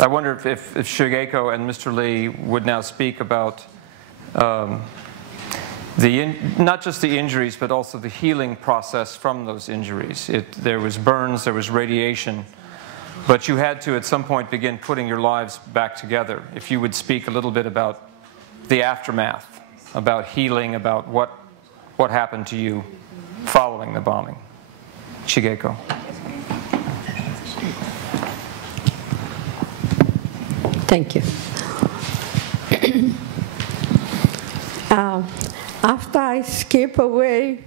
I wonder if Shigeko and Mr. Lee would now speak about not just the injuries, but also the healing process from those injuries. There was burns, there was radiation, but you had to, at some point, begin putting your lives back together. If you would speak a little bit about the aftermath, about healing, about what happened to you following the bombing. Shigeko. Thank you. After I escaped away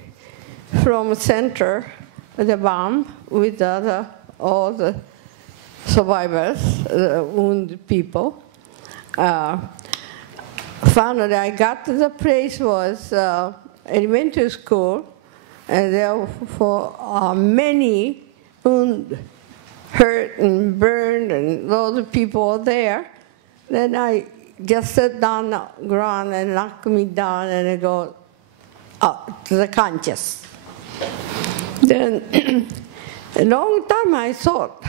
from center, the bomb with all the survivors, the wounded people, finally I got to the place was elementary school, and therefore many hurt and burned, and all the people were there. Then I just sat down on the ground and knocked me down, and I go up to the conscious. Then a long time I thought,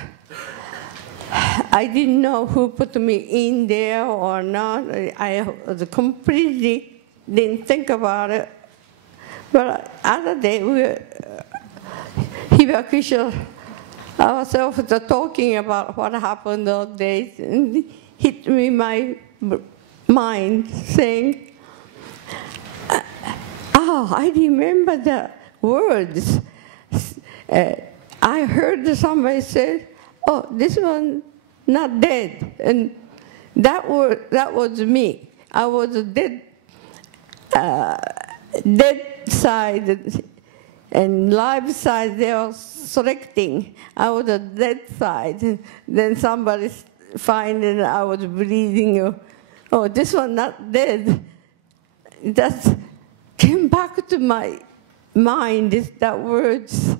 I didn't know who put me in there or not. I completely didn't think about it. But other day, Hibakusha ourselves talking about what happened those days, and hit me in my mind, saying, "Oh, I remember the words. I heard somebody say, 'Oh, this one not dead,' and that was me. I was dead." Dead side and live side, they were selecting. I was a dead side. Then somebody find that I was bleeding. Oh, this one not dead. That came back to my mind, that words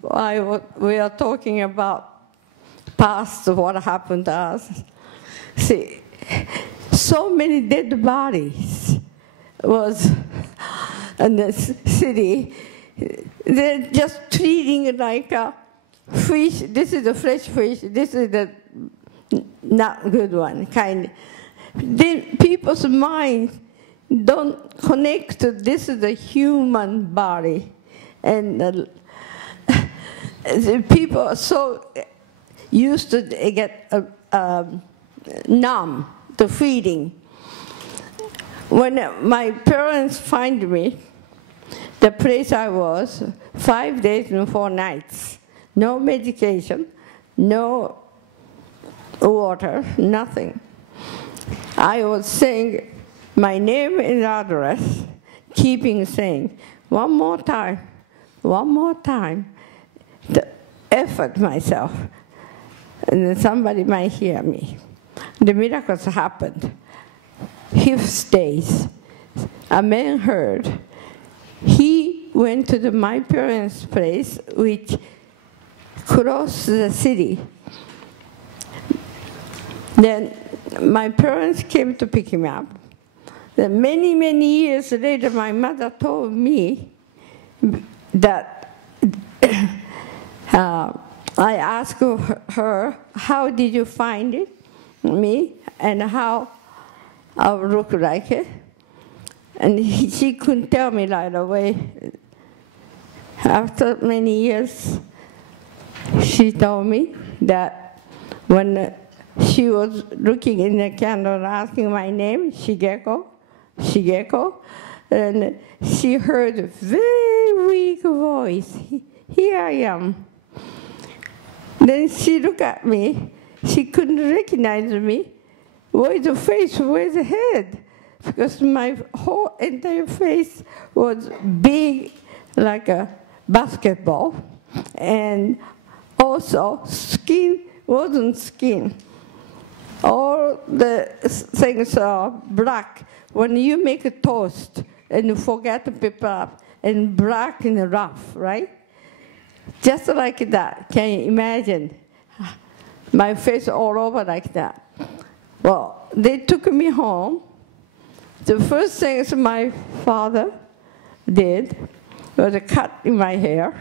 we are talking about past, what happened to us. See, so many dead bodies was in the city. They're just treating it like a fish. This is a fresh fish. This is the not good one, kind. Then people's minds don't connect to this is the human body. And the people are so used to get numb to feeding. When my parents find me, the place I was, 5 days and 4 nights, no medication, no water, nothing. I was saying my name and address, keeping saying, one more time, to effort myself, and then somebody might hear me. The miracles happened. 5th days, a man heard. He went to my parents' place, which crossed the city. Then my parents came to pick him up. Then many, many years later, my mother told me that I asked her, how did you find it, me, and how I look like it? And she couldn't tell me right away. After many years, she told me that when she was looking in the candle and asking my name, Shigeko, and she heard a very weak voice. Here I am. Then she looked at me. She couldn't recognize me. Where's the face? Where's the head? Because my whole entire face was big like a basketball. And also, skin wasn't skin. All the things are black. When you make a toast and you forget to pepper up, and black and rough, right? Just like that. Can you imagine? My face all over like that. Well, they took me home. The first thing my father did was a cut in my hair.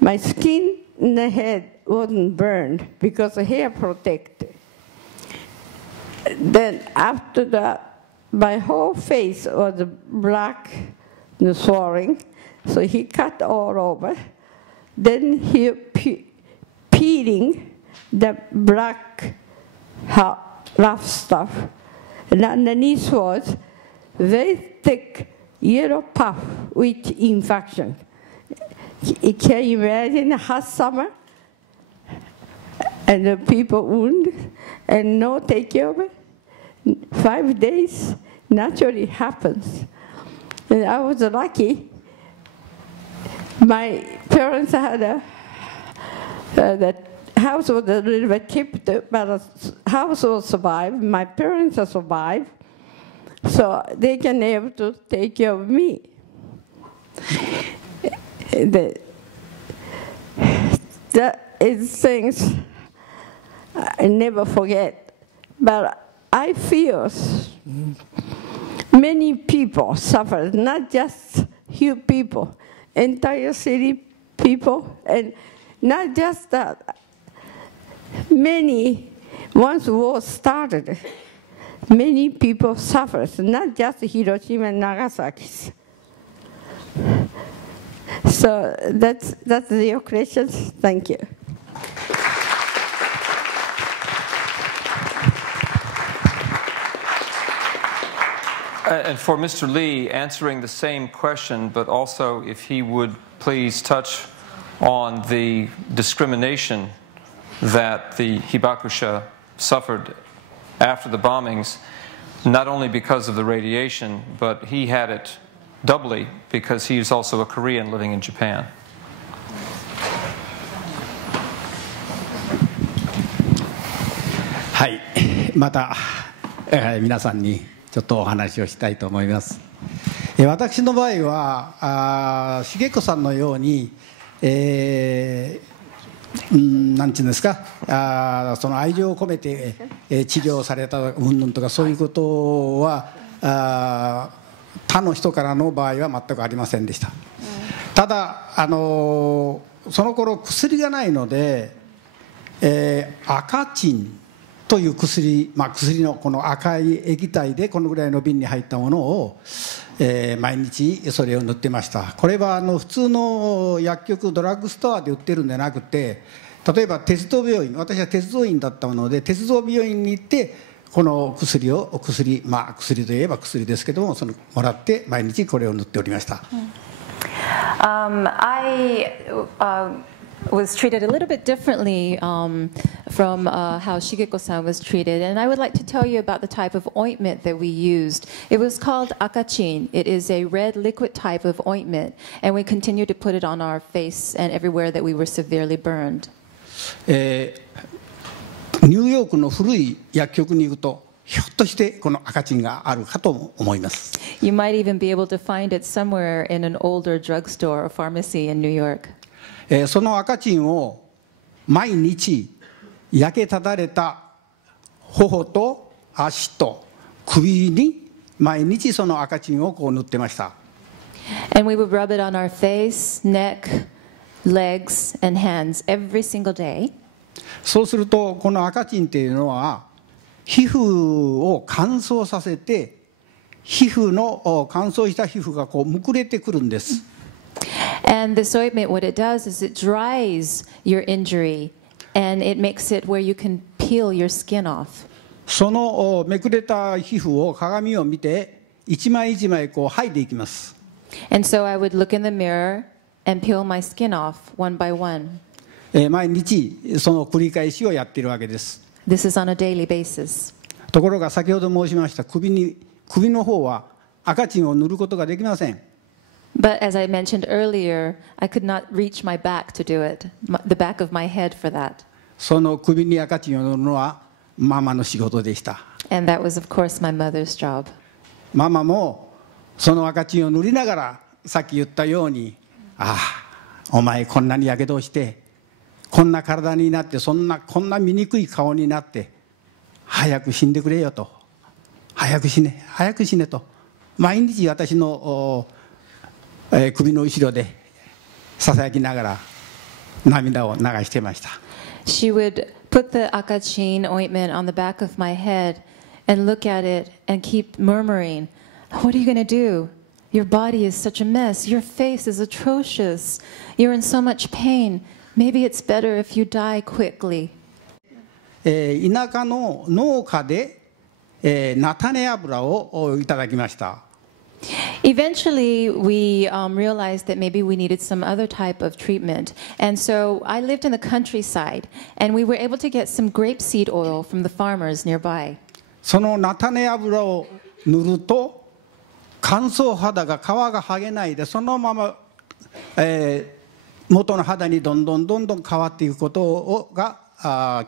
My skin in the head wasn't burned because the hair protected. then after that, my whole face was black and swelling. So he cut all over. Then he peeling the black rough stuff. And underneath was very thick yellow puff with infection. You can imagine hot summer and the people wound and no take care of it. 5 days naturally happens. And I was lucky. My parents had the house was a little bit kept, but the house will survive. My parents will survive, so they can able to take care of me. That is things I never forget. But I feel many people suffer, not just few people, entire city people, and not just that. Many, once war started, many people suffered, not just Hiroshima and Nagasaki. So that's your questions. Thank you. And for Mr. Lee, answering the same question, but also if he would please touch on the discrimination that the Hibakusha suffered after the bombings, not only because of the radiation, but he had it doubly because he is also a Korean living in Japan. はい、また、皆さんにちょっとお話をしたいと思います。私の場合は重子さんのように、なんていうんですか、その愛情を込めて、治療された云々とかそういうことは他の人からの場合は全くありませんでした。ただその頃薬がないので、赤チンという薬、薬のこの赤い液体でこのぐらいの瓶に入ったものを、毎日それを塗ってました。これは普通の薬局ドラッグストアで売ってるんじゃなくて、例えば鉄道病院、私は鉄道員だったので鉄道病院に行ってこの薬薬といえば薬ですけども、もらって毎日これを塗っておりました。was treated a little bit differently from how Shigeko-san was treated. And I would like to tell you about the type of ointment that we used. It was called akachin. It is a red liquid type of ointment. And we continued to put it on our face and everywhere that we were severely burned. ニューヨークの古い薬局に行くとひょっとしてこの赤チンがあるかと思います。You might even be able to find it somewhere in an older drugstore or pharmacy in New York. その赤チンを毎日焼けただれた頬と足と首に毎日その赤チンをこう塗ってました。And we would rub it on our face, neck, legs, and hands every single day. そうするとこの赤チンっていうのは皮膚を乾燥させて乾燥した皮膚がこうむくれてくるんです。And this ointment, what it does is it dries your injury and it makes it where you can peel your skin off. そのめくれた皮膚を鏡を見て一枚一枚こう剥いでいきます。And so I would look in the mirror and peel my skin off one by one. 毎日その繰り返しをやっているわけです。This is on a daily basis. ところが先ほど申しました首の方は赤チンを塗ることができません。But as I mentioned earlier, I could not reach my back to do it, the back of my head for that. その首に赤チンを塗るのはママの仕事でした。And that was, of course, my mother's job. ママもその赤チンを塗りながらさっき言ったように、お前こんなにやけどをしてこんな体になってこんな醜い顔になって早く死んでくれよと、早く死ねと毎日私の首の後ろでささやきながら涙を流してました。She would put the akachin ointment on the back of my head and look at it and keep murmuring, "What are you going to do? Your body is such a mess. Your face is atrocious. You're in so much pain. Maybe it's better if you die quickly." 田舎の農家で、菜種油をいただきました。Eventually, we realized that maybe we needed some other type of treatment. And so I lived in the countryside, and we were able to get some grapeseed oil from the farmers nearby. その菜種油を塗ると乾燥肌が皮が剥げないでそのまま、元の肌にどんどん変わっていくことが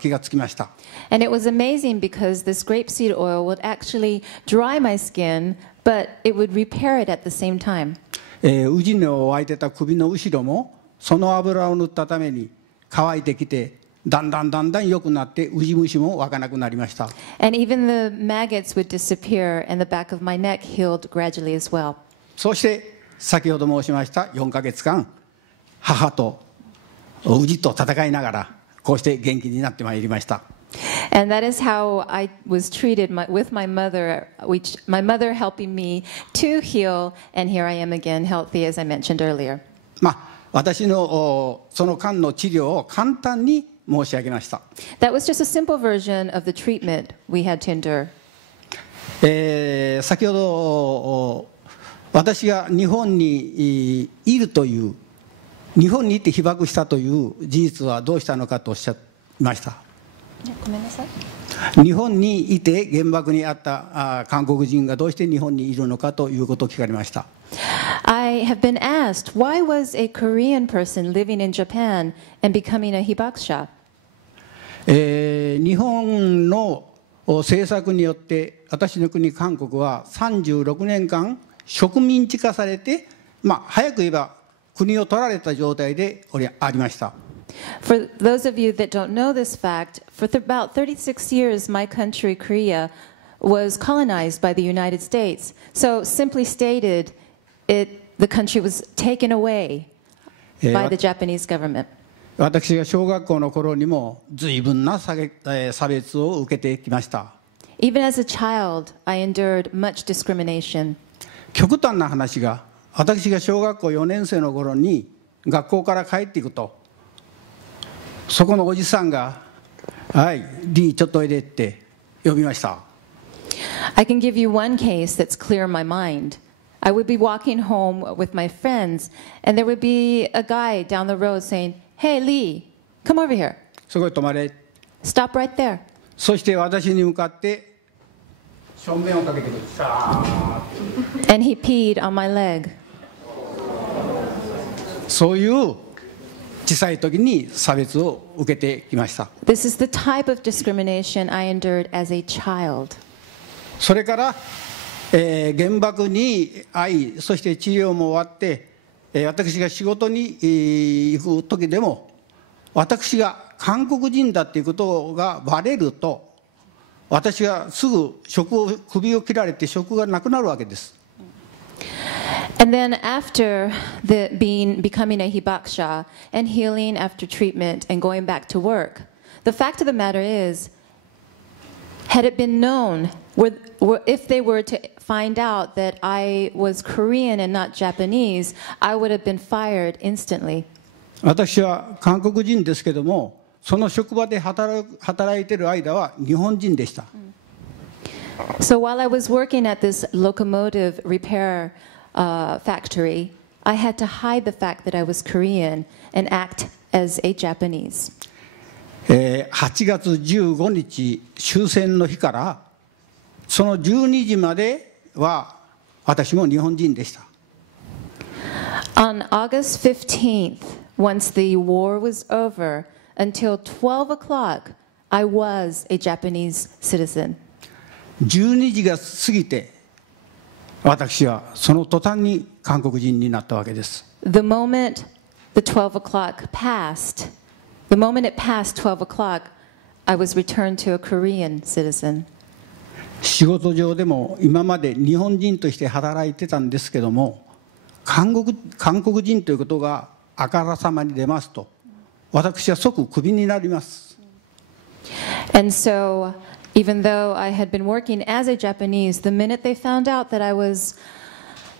気がつきました。And it was amazing because this grapeseed oil would actually dry my skin, but it would repair it at the same time. ウジの湧いてた首の後ろもその油を塗ったために乾いてきてだんだん良くなってウジ虫も湧かなくなりました。And even the maggots would disappear, and the back of my neck healed gradually as well. そして先ほど申しました4ヶ月間母とウジと戦いながらこうして元気になってまいりました。And that is how I was treated with my mother, my mother helping me to heal, and here I am again, healthy, as I mentioned earlier. 私のその間の治療を簡単に申し上げました。That was just a simple version of the treatment we had to endure. 先ほど私が日本にいるという日本に行って被爆したという事実はどうしたのかとおっしゃいました。ごめんなさい。日本にいて原爆にあった韓国人がどうして日本にいるのかということを聞かれました。I have been asked, why was a Korean person living in Japan and becoming a Hibakusha? 日本の政策によって私の国韓国は36年間植民地化されて、早く言えば国を取られた状態でありました。For those of you that don't know this fact, for about 36 years, my country, Korea, was colonized by the United States. So, simply stated, the country was taken away by the Japanese government. 私が小学校の頃にも随分な差別を受けてきました。Even as a child, I endured much discrimination. 極端な話が、私が小学校4年生の頃に学校から帰っていくと、そこのおじさんが「はい、リーちょっとおいで」って呼びました。I can give you one case that's clear in my mind. I would be walking home with my friends, and there would be a guy down the road saying, "Hey, Lee, come over here." そこへ止まれ。Stop right there. そして私に向かって正面をかけてくる。And he peed on my leg. そういう小さい時に差別を受けてきました。This is the type of discrimination I endured as a child. それから、原爆に遭い、そして治療も終わって、私が仕事に行く時でも私が韓国人だということがバレると私がすぐ首を切られて職がなくなるわけです。And then after becoming a hibakusha and healing after treatment and going back to work, the fact of the matter is, had it been known, if they were to find out that I was Korean and not Japanese, I would have been fired instantly. 私は韓国人ですけども、その職場で働いている間は日本人でした。So while I was working at this locomotive repair factory, I had to hide the fact that I was Korean and act as a Japanese. 8月15日終戦の日からその12時までは私も日本人でした。On August 15th, once the war was over, until 12 o'clock, I was a Japanese citizen. 12時が過ぎて私はその途端に韓国人になったわけです。The moment the 12 o'clock passed, the moment it passed 12 o'clock, I was returned to a Korean citizen. 仕事上でも今まで日本人として働いてたんですけども、韓国人ということがあからさまに出ますと、私は即クビになります。And so Even though I had been working as a Japanese, the minute they found out that I was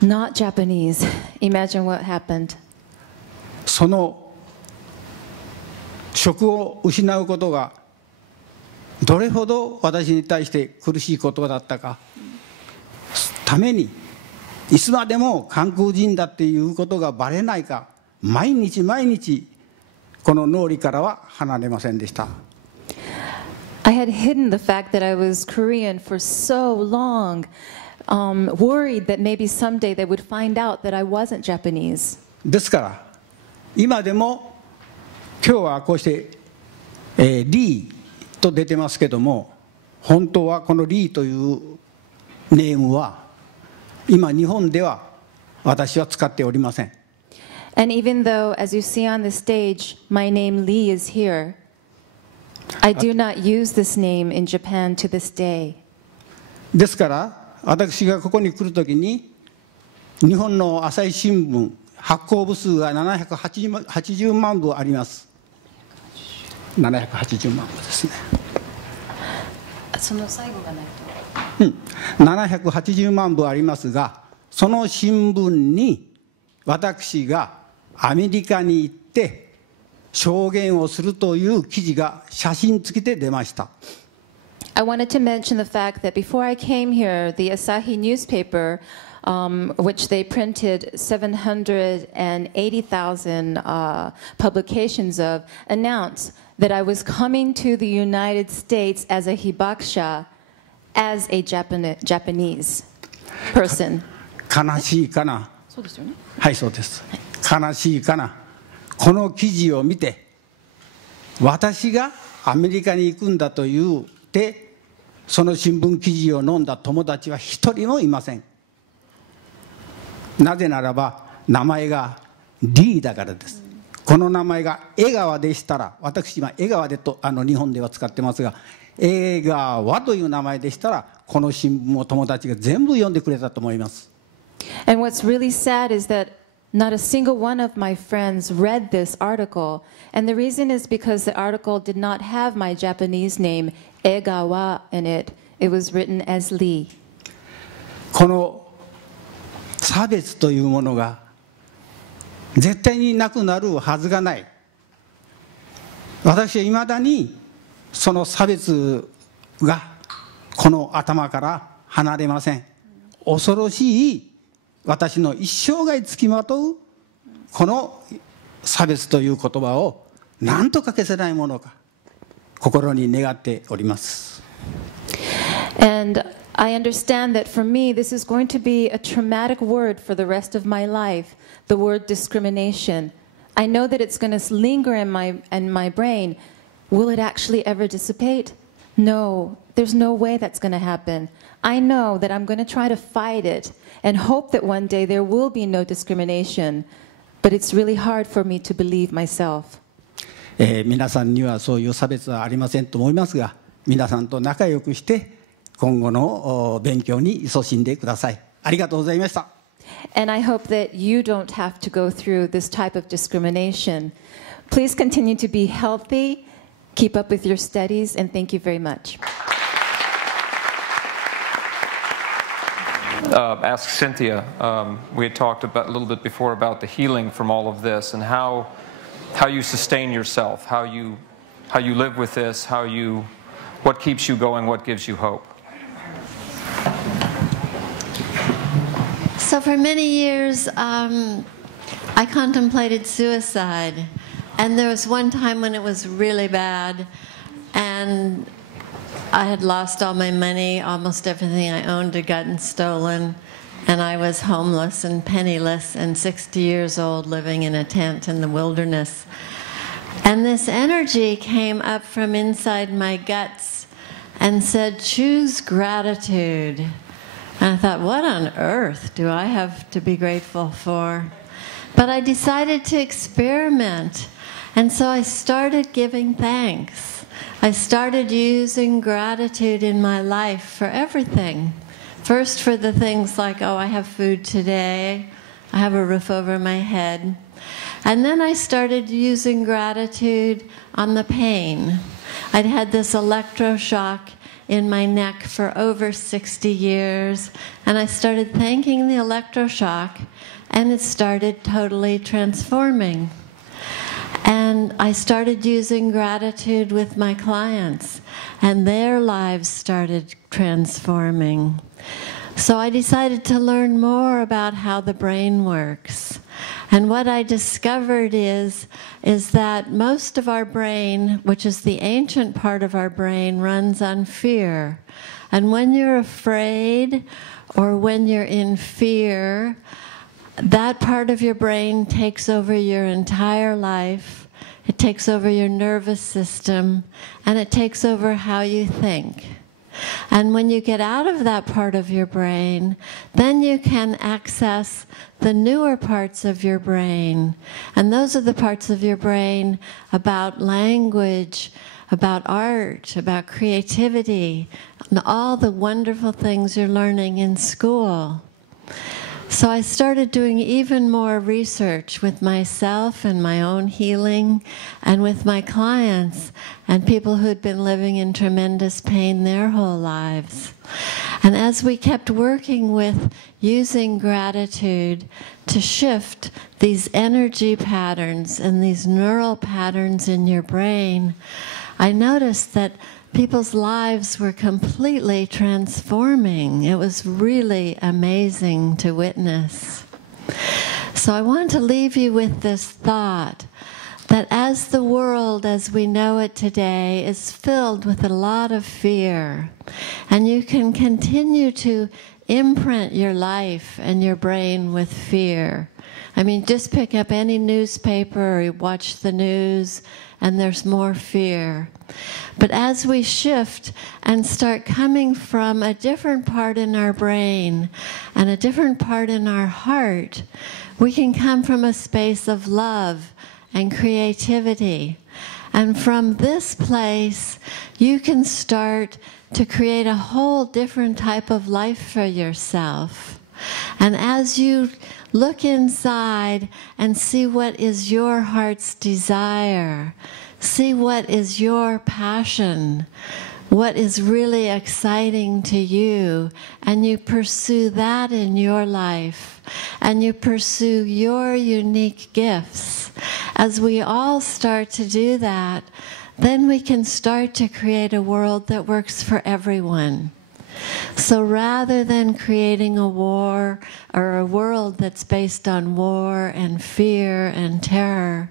not Japanese, imagine what happened. その職を失うことがどれほど私に対して苦しいことだったかためにいつまでも韓国人だっていうことがバレないか毎日毎日この脳裏からは離れませんでした。I had hidden the fact that I was Korean for so long, worried that maybe someday they would find out that I wasn't Japanese. ですから今でも今日はこうして、リーと出てますけども本当はこのリーというネームは今日本では私は使っておりません。And even though, as you see on the stage, my name Lee is here, I do not use this name in Japan to this day. ですから私がここに来るときに日本の朝日新聞発行部数が780万部あります。780万部ですね。その最後がないと。780万部ありますが、その新聞に私がアメリカに行って証言をするという記事が写真付きで出ました。I wanted to mention the fact that before I came here, the Asahi newspaper, which they printed 780,000 publications of, announced that I was coming to the United States as a Hibakusha, as a Japanese person. 悲しいかな。そうですよね。はい、そうです。悲しいかな。この記事を見て、私がアメリカに行くんだと言って、その新聞記事を飲んだ友達は一人もいません。なぜならば名前がリーだからです。この名前が江川でしたら、私今江川でと日本では使ってますが、江川という名前でしたらこの新聞を友達が全部読んでくれたと思います。And what's really sad is that not a single one of my friends read this article, and the reason is because the article did not have my Japanese name Egawa in it. It was written as Lee. この差別というものが絶対になくなるはずがない。私はいまだにその差別がこの頭から離れません。恐ろしい私の一生涯つきまとうこの差別という言葉を何とか消せないものか心に願っております。And I understand that for me, this is going to be a traumatic word for the rest of my life, the word discrimination. I know that it's going to linger in my brain. Will it actually ever dissipate? No, there's no way that's going to happen. I know that I'm going to try to fight it and hope that one day there will be no discrimination, but it's really hard for me to believe myself. 皆さんにはそういう差別はありませんと思いますが、皆さんと仲良くして今後の勉強に勤しんでください。ありがとうございました。And I hope that you don't have to go through this type of discrimination. Please continue to be healthy, keep up with your studies, and thank you very much. Ask Cynthia. We had talked about a little bit before about the healing from all of this and how you sustain yourself, how you live with this, what keeps you going, what gives you hope. So for many years, I contemplated suicide, and there was one time when it was really bad, and I had lost all my money, almost everything I owned had gotten stolen, and I was homeless and penniless and 60 years old living in a tent in the wilderness. And this energy came up from inside my guts and said, choose gratitude. And I thought, what on earth do I have to be grateful for? But I decided to experiment, and so I started giving thanks. I started using gratitude in my life for everything. First for the things like, oh, I have food today, I have a roof over my head. And then I started using gratitude on the pain. I'd had this electroshock, in my neck for over 60 years, and I started thanking the electroshock, and it started totally transforming. And I started using gratitude with my clients, and their lives started transforming. So I decided to learn more about how the brain works. And what I discovered is that most of our brain, which is the ancient part of our brain, runs on fear. And when you're afraid or when you're in fear, that part of your brain takes over your entire life. It takes over your nervous system, and it takes over how you think. And when you get out of that part of your brain, then you can access the newer parts of your brain. And those are the parts of your brain about language, about art, about creativity, and all the wonderful things you're learning in school. So I started doing even more research with myself and my own healing, and with my clients and people who'd been living in tremendous pain their whole lives. And as we kept working with using gratitude to shift these energy patterns and these neural patterns in your brain, I noticed that people's lives were completely transforming. It was really amazing to witness. So I want to leave you with this thought that as the world as we know it today is filled with a lot of fear, and you can continue to imprint your life and your brain with fear. I mean, just pick up any newspaper or you watch the news, and there's more fear. But as we shift and start coming from a different part in our brain and a different part in our heart, we can come from a space of love and creativity. And from this place, you can start to create a whole different type of life for yourself. And as you look inside and see what is your heart's desire, see what is your passion, what is really exciting to you, and you pursue that in your life, and you pursue your unique gifts. As we all start to do that, then we can start to create a world that works for everyone. So rather than creating a war or a world that's based on war and fear and terror,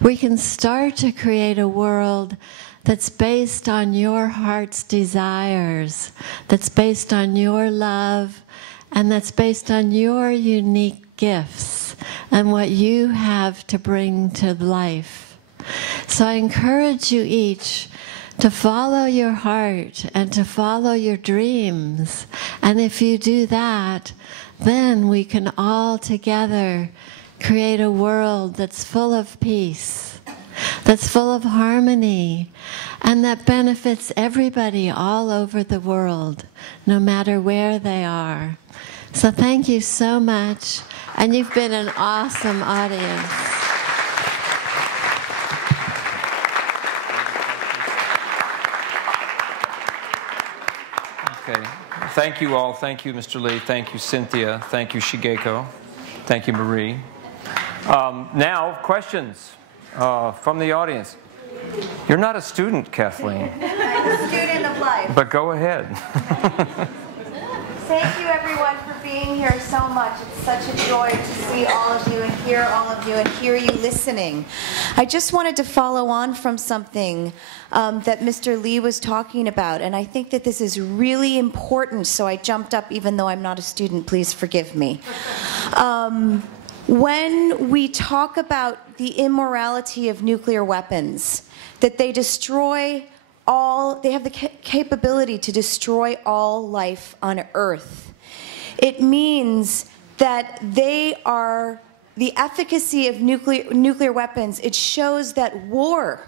we can start to create a world that's based on your heart's desires, that's based on your love, and that's based on your unique gifts and what you have to bring to life. So I encourage you each to follow your heart and to follow your dreams. And if you do that, then we can all together create a world that's full of peace, that's full of harmony, and that benefits everybody all over the world, no matter where they are. So thank you so much, and you've been an awesome audience. Okay. Thank you all. Thank you, Mr. Lee. Thank you, Cynthia. Thank you, Shigeko. Thank you, Marie. Now, questions from the audience. You're not a student, Kathleen. I'm a student of life. But go ahead. Thank you, everyone, for being here so much. It's such a joy to see all of you and hear all of you and hear you listening. I just wanted to follow on from something that Mr. Lee was talking about, and I think that this is really important, so I jumped up even though I'm not a student. Please forgive me. When we talk about the immorality of nuclear weapons, that they destroy all, they have the capability to destroy all life on Earth. It means that they are, the efficacy of nuclear weapons, it shows that war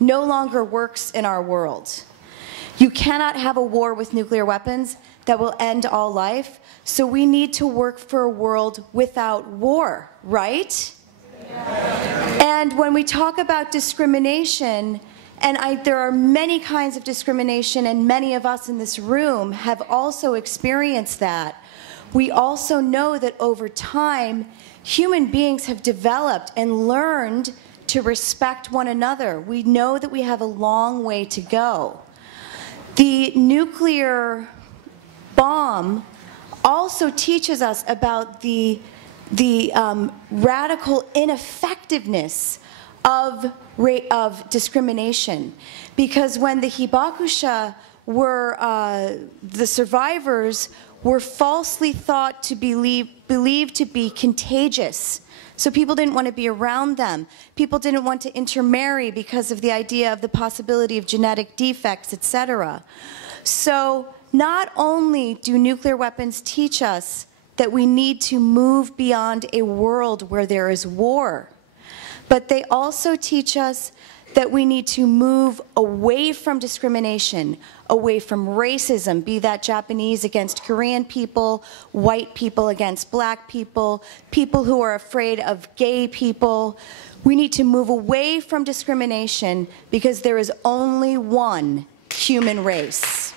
no longer works in our world. You cannot have a war with nuclear weapons that will end all life, so we need to work for a world without war, right? Yeah. And when we talk about discrimination And there are many kinds of discrimination, and many of us in this room have also experienced that. We also know that over time, human beings have developed and learned to respect one another. We know that we have a long way to go. The nuclear bomb also teaches us about the radical ineffectiveness of discrimination. Because when the Hibakusha were, the survivors were falsely thought to believed to be contagious. So people didn't want to be around them. People didn't want to intermarry because of the idea of the possibility of genetic defects, etc. So not only do nuclear weapons teach us that we need to move beyond a world where there is war, but they also teach us that we need to move away from discrimination, away from racism, be that Japanese against Korean people, white people against black people, people who are afraid of gay people. We need to move away from discrimination because there is only one human race.